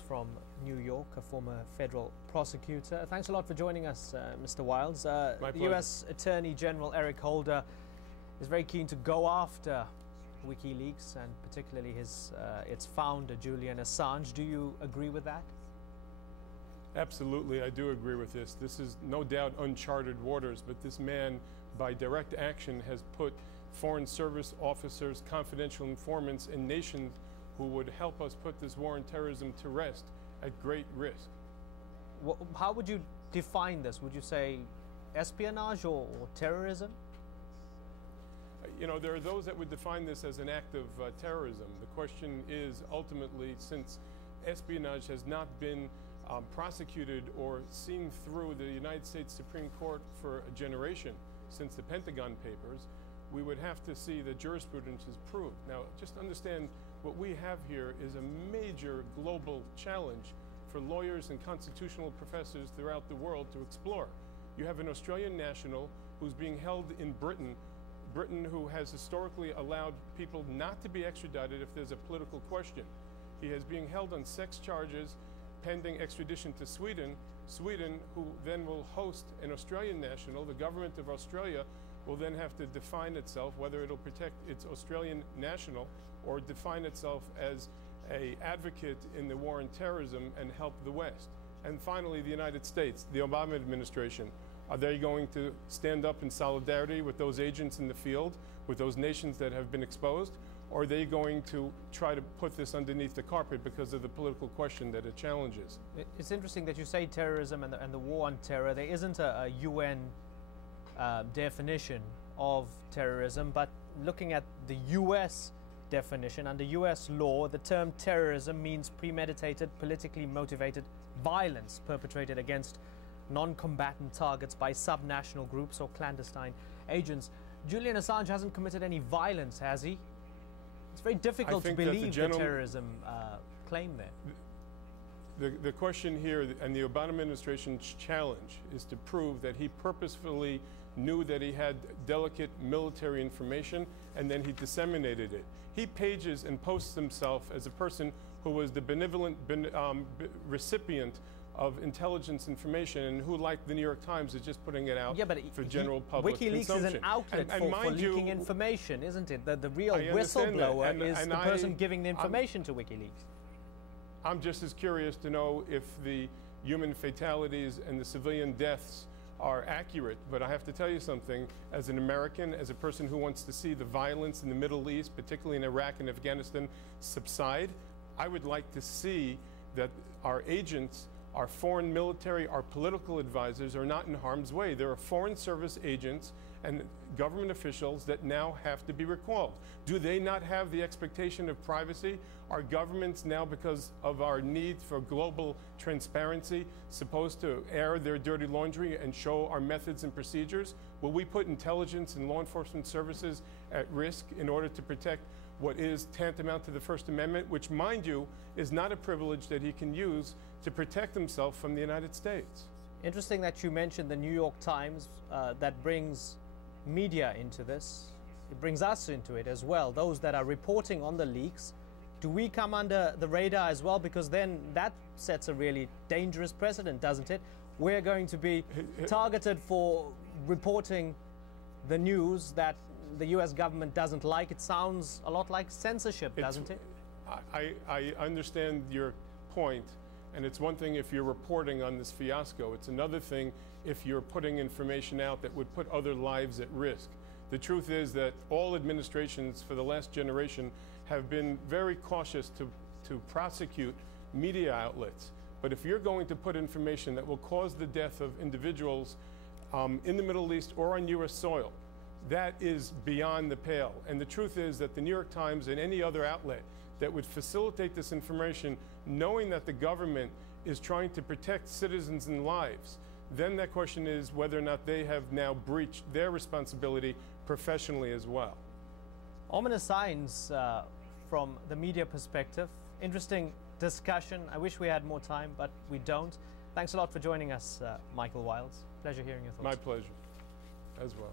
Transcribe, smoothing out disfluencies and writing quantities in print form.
from New York, a former federal prosecutor. Thanks a lot for joining us, Mr. Wiles. My the pleasure. U.S. Attorney General Eric Holder is very keen to go after Wikileaks and particularly its founder, Julian Assange. Do you agree with that? Absolutely, I do agree with this. This is no doubt uncharted waters, but this man, by direct action, has put Foreign Service officers, confidential informants, and nations who would help us put this war on terrorism to rest at great risk. How would you define this? Would you say espionage or terrorism? You know, there are those that would define this as an act of terrorism. The question is ultimately, since espionage has not been prosecuted or seen through the United States Supreme Court for a generation, since the Pentagon Papers, we would have to see that jurisprudence is proved. Now, just understand what we have here is a major global challenge for lawyers and constitutional professors throughout the world to explore. You have an Australian national who's being held in Britain who has historically allowed people not to be extradited if there's a political question. He is being held on sex charges pending extradition to Sweden, who then will host an Australian national. The government of Australia will then have to define itself, whether it'll protect its Australian national or define itself as an advocate in the war on terrorism and help the West. And finally, the United States, the Obama administration. Are they going to stand up in solidarity with those agents in the field, with those nations that have been exposed? Or are they going to try to put this underneath the carpet because of the political question that it challenges? It's interesting that you say terrorism and the war on terror. There isn't a UN definition of terrorism, but looking at the US definition, under US law, the term terrorism means premeditated, politically motivated violence perpetrated against non-combatant targets by subnational groups or clandestine agents. Julian Assange hasn't committed any violence, has he? It's very difficult to believe the terrorism claim there. The question here, and the Obama administration's challenge, is to prove that he purposefully knew that he had delicate military information and then he disseminated it. He pages and posts himself as a person who was the benevolent recipient of intelligence information and who, like the New York Times, is just putting it out for general public Wikileaks consumption. is an outlet for leaking information, isn't it? The real whistleblower is the person giving the information to Wikileaks. I'm just as curious to know if the human fatalities and the civilian deaths are accurate, but I have to tell you something, as an American, as a person who wants to see the violence in the Middle East, particularly in Iraq and Afghanistan, subside, I would like to see that our agents, our foreign military, our political advisors are not in harm's way. There are Foreign Service agents and government officials that now have to be recalled. Do they not have the expectation of privacy? Are governments now, because of our need for global transparency, supposed to air their dirty laundry and show our methods and procedures? Will we put intelligence and law enforcement services at risk in order to protect what is tantamount to the First Amendment, which, mind you, is not a privilege that he can use to protect himself from the United States? Interesting that you mentioned the New York Times. That brings media into this. It brings us into it as well, those that are reporting on the leaks. Do we come under the radar as well? Because then that sets a really dangerous precedent, doesn't it? We're going to be targeted for reporting the news that the US government doesn't like. It sounds a lot like censorship, doesn't it? I understand your point, and it's one thing if you're reporting on this fiasco. It's another thing if you're putting information out that would put other lives at risk. The truth is that all administrations for the last generation have been very cautious to prosecute media outlets. But if you're going to put information that will cause the death of individuals in the Middle East or on US soil, that is beyond the pale. And the truth is that the New York Times and any other outlet that would facilitate this information, knowing that the government is trying to protect citizens and lives, then that question is whether or not they have now breached their responsibility professionally as well. Ominous signs from the media perspective. Interesting discussion. I wish we had more time, but we don't. Thanks a lot for joining us, Michael Wiles. Pleasure hearing your thoughts. My pleasure as well.